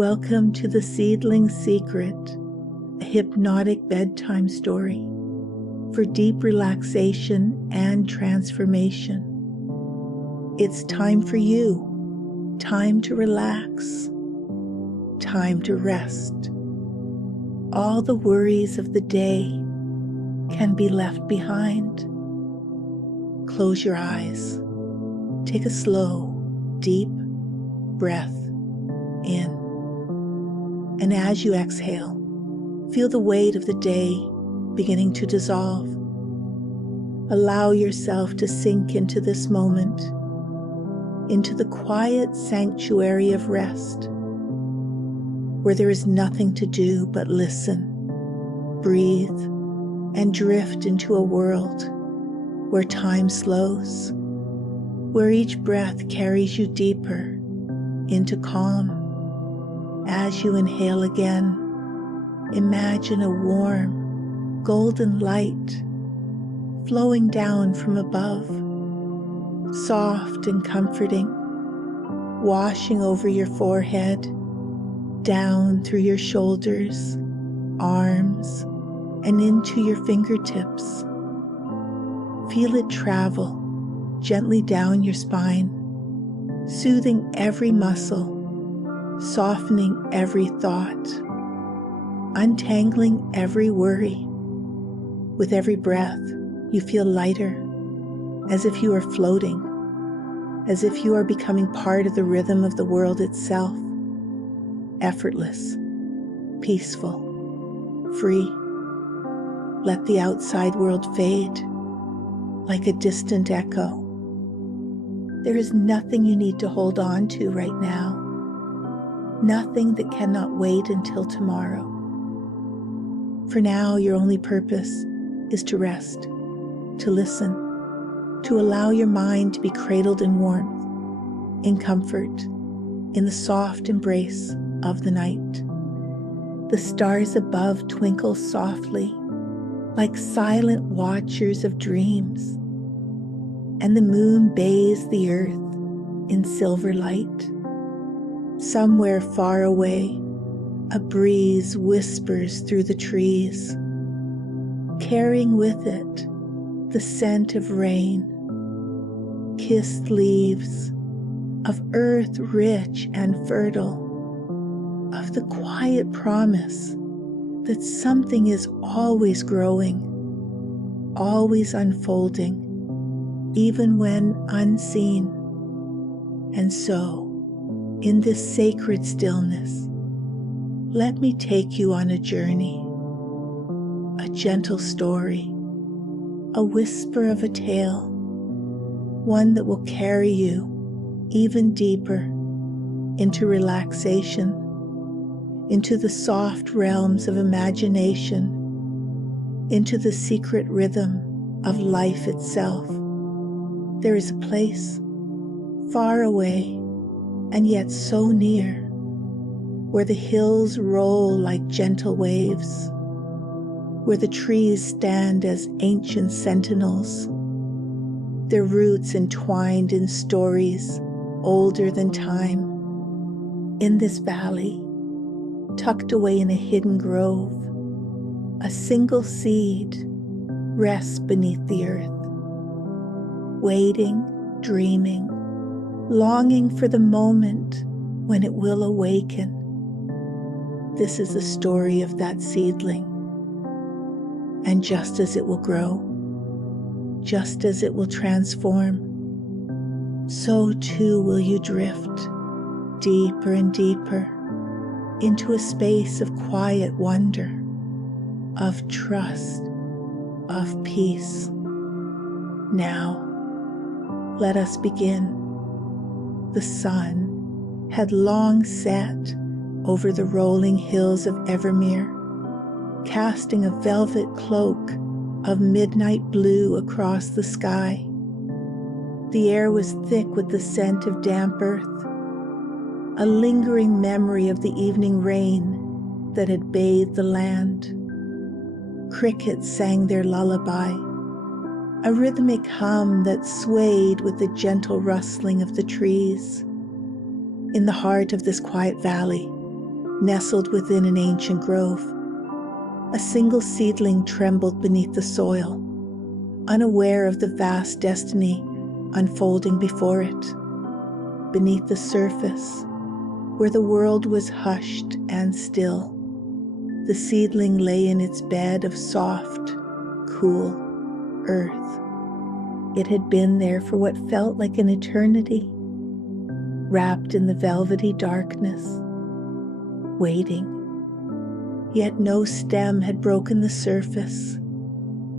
Welcome to the Seedling Secret, a hypnotic bedtime story for deep relaxation and transformation. It's time for you, time to relax, time to rest. All the worries of the day can be left behind. Close your eyes. Take a slow, deep breath in. And as you exhale, feel the weight of the day beginning to dissolve. Allow yourself to sink into this moment, into the quiet sanctuary of rest, where there is nothing to do but listen, breathe, and drift into a world where time slows, where each breath carries you deeper into calm. As you inhale again, imagine a warm, golden light flowing down from above, soft and comforting, washing over your forehead, down through your shoulders, arms, and into your fingertips. Feel it travel gently down your spine, soothing every muscle, softening every thought, untangling every worry. With every breath, you feel lighter, as if you are floating, as if you are becoming part of the rhythm of the world itself, effortless, peaceful, free. Let the outside world fade like a distant echo. There is nothing you need to hold on to right now. Nothing that cannot wait until tomorrow. For now, your only purpose is to rest, to listen, to allow your mind to be cradled in warmth, in comfort, in the soft embrace of the night. The stars above twinkle softly, like silent watchers of dreams, and the moon bathes the earth in silver light. Somewhere far away, a breeze whispers through the trees, carrying with it the scent of rain, kissed leaves, of earth rich and fertile, of the quiet promise that something is always growing, always unfolding, even when unseen. And so, in this sacred stillness, let me take you on a journey, a gentle story, a whisper of a tale, one that will carry you even deeper into relaxation, into the soft realms of imagination, into the secret rhythm of life itself. There is a place far away and yet so near, where the hills roll like gentle waves, where the trees stand as ancient sentinels, their roots entwined in stories older than time. In this valley, tucked away in a hidden grove, a single seed rests beneath the earth, waiting, dreaming, longing for the moment when it will awaken. This is the story of that seedling. And just as it will grow, just as it will transform, so too will you drift deeper and deeper into a space of quiet wonder, of trust, of peace. Now, let us begin. The sun had long set over the rolling hills of Evermere, casting a velvet cloak of midnight blue across the sky. The air was thick with the scent of damp earth, a lingering memory of the evening rain that had bathed the land. Crickets sang their lullaby, a rhythmic hum that swayed with the gentle rustling of the trees. In the heart of this quiet valley, nestled within an ancient grove. A single seedling trembled beneath the soil, unaware of the vast destiny unfolding before it. Beneath the surface, where the world was hushed and still, the seedling lay in its bed of soft, cool earth. It had been there for what felt like an eternity, wrapped in the velvety darkness, waiting. Yet no stem had broken the surface,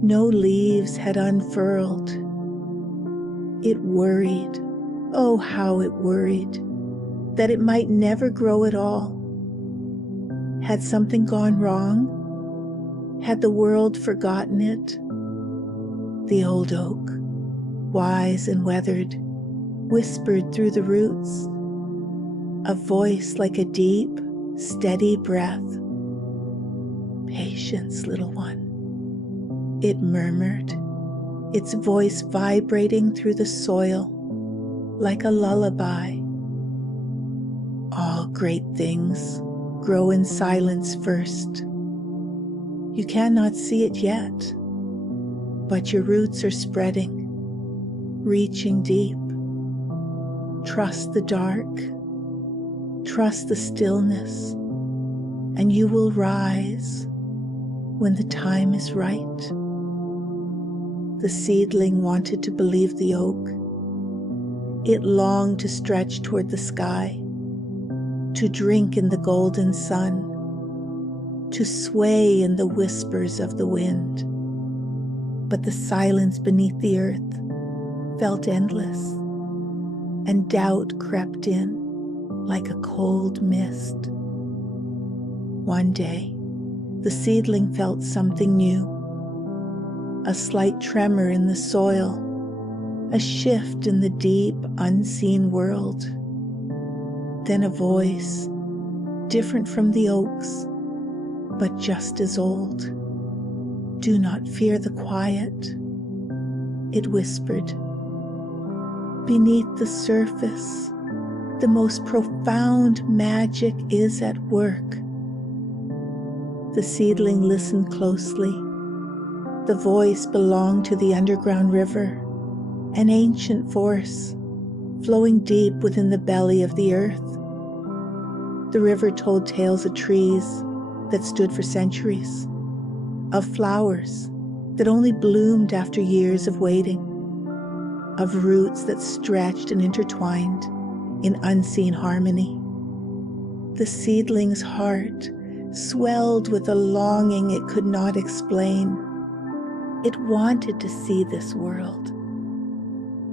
no leaves had unfurled. It worried, oh how it worried, that it might never grow at all. Had something gone wrong? Had the world forgotten it? The old oak, wise and weathered, whispered through the roots, a voice like a deep, steady breath. Patience, little one, it murmured, its voice vibrating through the soil like a lullaby. All great things grow in silence first. You cannot see it yet, but your roots are spreading, reaching deep. Trust the dark, trust the stillness, and you will rise when the time is right. The seedling wanted to believe the oak. It longed to stretch toward the sky, to drink in the golden sun, to sway in the whispers of the wind. But the silence beneath the earth felt endless, and doubt crept in like a cold mist. One day, the seedling felt something new, a slight tremor in the soil, a shift in the deep, unseen world. Then a voice, different from the oak's, but just as old. Do not fear the quiet, it whispered. Beneath the surface, the most profound magic is at work. The seedling listened closely. The voice belonged to the underground river, an ancient force flowing deep within the belly of the earth. The river told tales of trees that stood for centuries, of flowers that only bloomed after years of waiting, of roots that stretched and intertwined in unseen harmony. The seedling's heart swelled with a longing it could not explain. It wanted to see this world,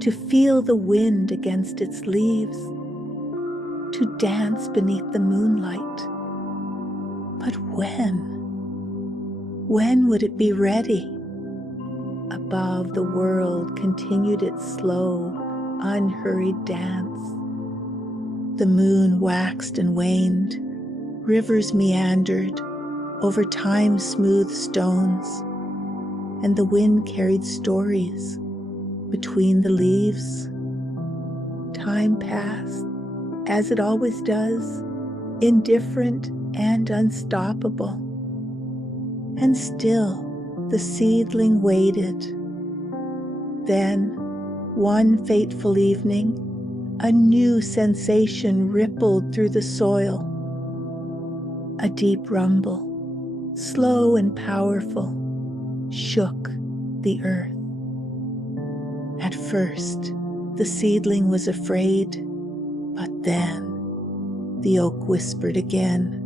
to feel the wind against its leaves, to dance beneath the moonlight. But when? When would it be ready? Above, the world continued its slow, unhurried dance. The moon waxed and waned, rivers meandered over time's smooth stones, and the wind carried stories between the leaves. Time passed, as it always does, indifferent and unstoppable. And still the seedling waited. Then, one fateful evening, a new sensation rippled through the soil. A deep rumble, slow and powerful, shook the earth. At first, the seedling was afraid, but then the oak whispered again,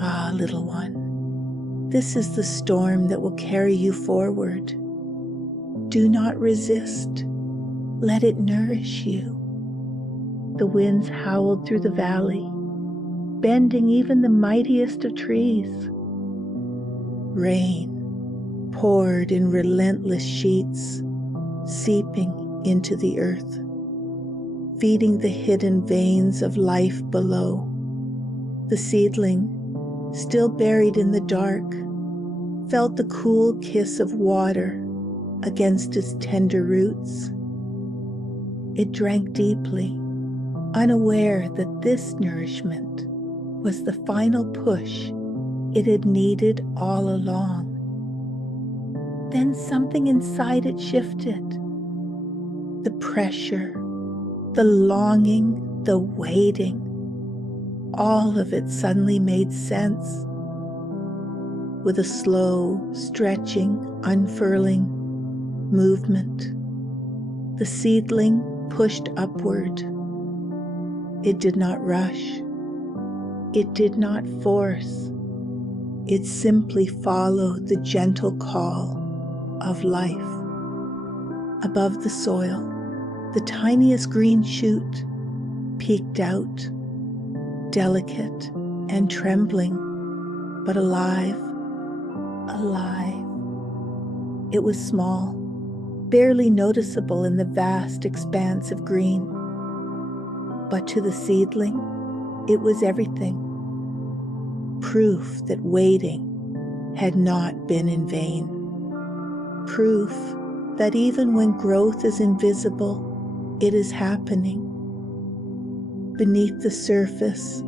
"Ah, little one, this is the storm that will carry you forward. Do not resist. Let it nourish you." The winds howled through the valley, bending even the mightiest of trees. Rain poured in relentless sheets, seeping into the earth, feeding the hidden veins of life below. The seedling, still buried in the dark, felt the cool kiss of water against its tender roots. It drank deeply, unaware that this nourishment was the final push it had needed all along. Then something inside it shifted. The pressure, the longing, the waiting, all of it suddenly made sense. With a slow, stretching, unfurling movement, the seedling pushed upward. It did not rush. It did not force. It simply followed the gentle call of life. Above the soil, the tiniest green shoot peeked out, delicate and trembling, but alive, alive. It was small, barely noticeable in the vast expanse of green. But to the seedling, it was everything. Proof that waiting had not been in vain. Proof that even when growth is invisible, it is happening. Beneath the surface,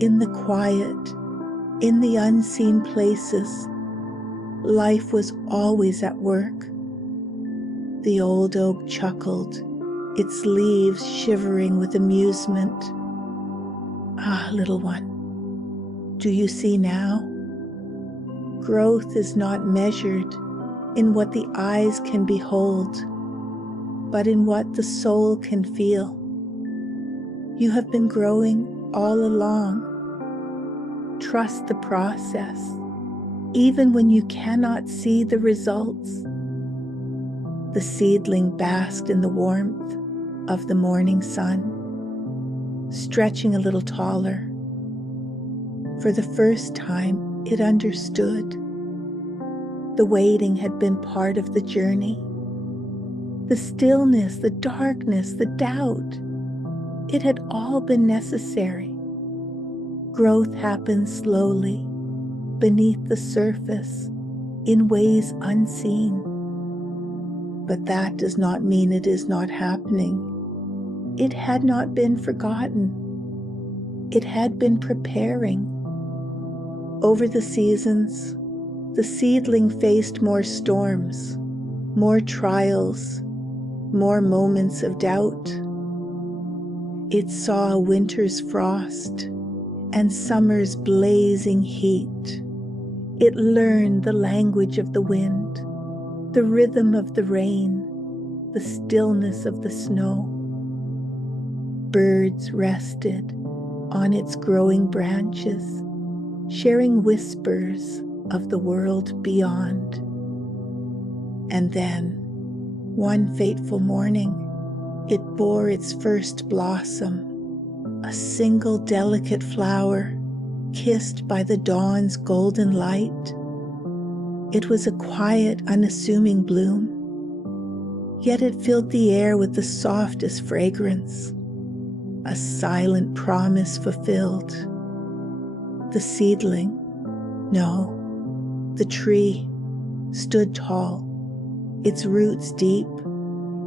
in the quiet, in the unseen places, life was always at work. The old oak chuckled, its leaves shivering with amusement. Ah, little one, do you see now? Growth is not measured in what the eyes can behold, but in what the soul can feel. You have been growing all along. Trust the process, even when you cannot see the results. The seedling basked in the warmth of the morning sun, stretching a little taller. For the first time, it understood. The waiting had been part of the journey. The stillness, the darkness, the doubt, it had all been necessary. Growth happens slowly, beneath the surface, in ways unseen. But that does not mean it is not happening. It had not been forgotten. It had been preparing. Over the seasons, the seedling faced more storms, more trials, more moments of doubt. It saw winter's frost and summer's blazing heat. It learned the language of the wind, the rhythm of the rain, the stillness of the snow. Birds rested on its growing branches, sharing whispers of the world beyond. And then, one fateful morning, it bore its first blossom, a single delicate flower kissed by the dawn's golden light. It was a quiet, unassuming bloom, yet it filled the air with the softest fragrance, a silent promise fulfilled. The seedling, no, the tree, stood tall, its roots deep,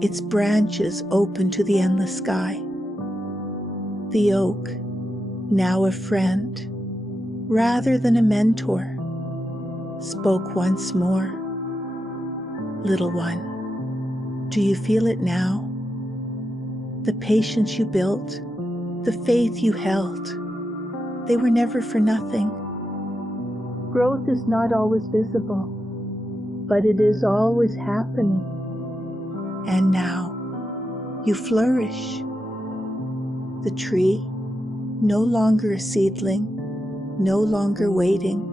its branches open to the endless sky. The oak, now a friend, rather than a mentor, spoke once more. Little one, do you feel it now? The patience you built, the faith you held, they were never for nothing. Growth is not always visible, but it is always happening. And now you flourish. The tree, no longer a seedling, no longer waiting,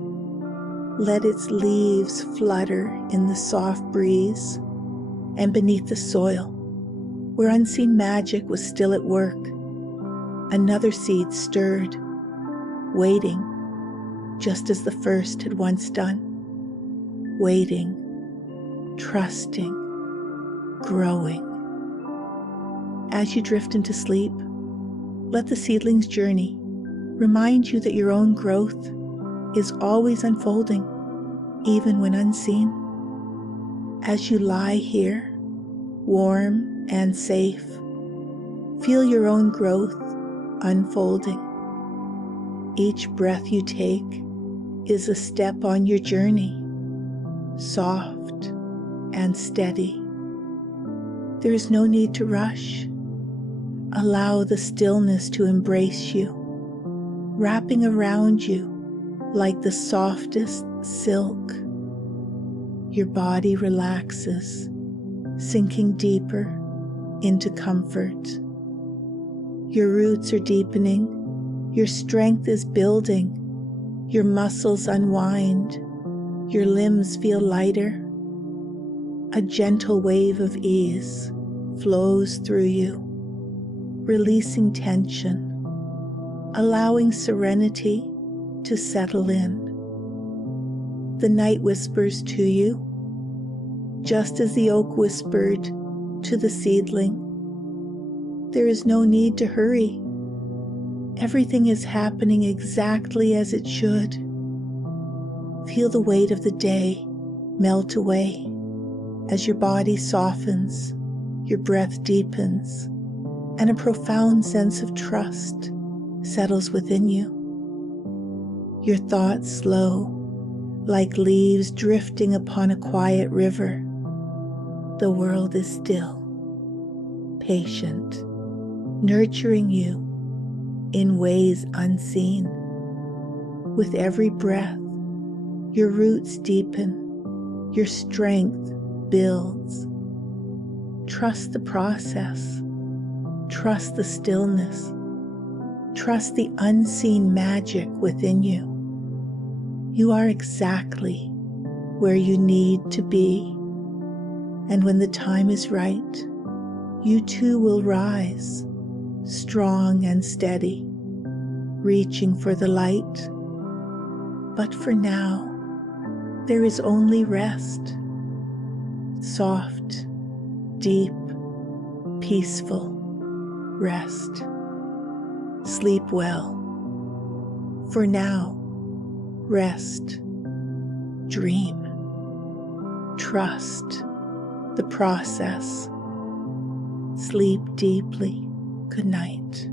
let its leaves flutter in the soft breeze, and beneath the soil, where unseen magic was still at work, another seed stirred, waiting, just as the first had once done, waiting, trusting, growing. As you drift into sleep, let the seedling's journey remind you that your own growth is always unfolding, even when unseen. As you lie here, warm and safe, feel your own growth unfolding. Each breath you take is a step on your journey, soft and steady. There is no need to rush. Allow the stillness to embrace you, wrapping around you like the softest silk. Your body relaxes, sinking deeper into comfort. Your roots are deepening, your strength is building, your muscles unwind, your limbs feel lighter. A gentle wave of ease flows through you, releasing tension, allowing serenity to settle in. The night whispers to you, just as the oak whispered to the seedling. There is no need to hurry. Everything is happening exactly as it should. Feel the weight of the day melt away as your body softens, your breath deepens, and a profound sense of trust settles within you. Your thoughts slow, like leaves drifting upon a quiet river. The world is still, patient, nurturing you in ways unseen. With every breath, your roots deepen, your strength builds. Trust the process. Trust the stillness. Trust the unseen magic within you. You are exactly where you need to be. And when the time is right, you too will rise, strong and steady, reaching for the light. But for now, there is only rest. Soft, deep, peaceful rest. Sleep well. For now, rest. Dream. Trust the process. Sleep deeply. Good night.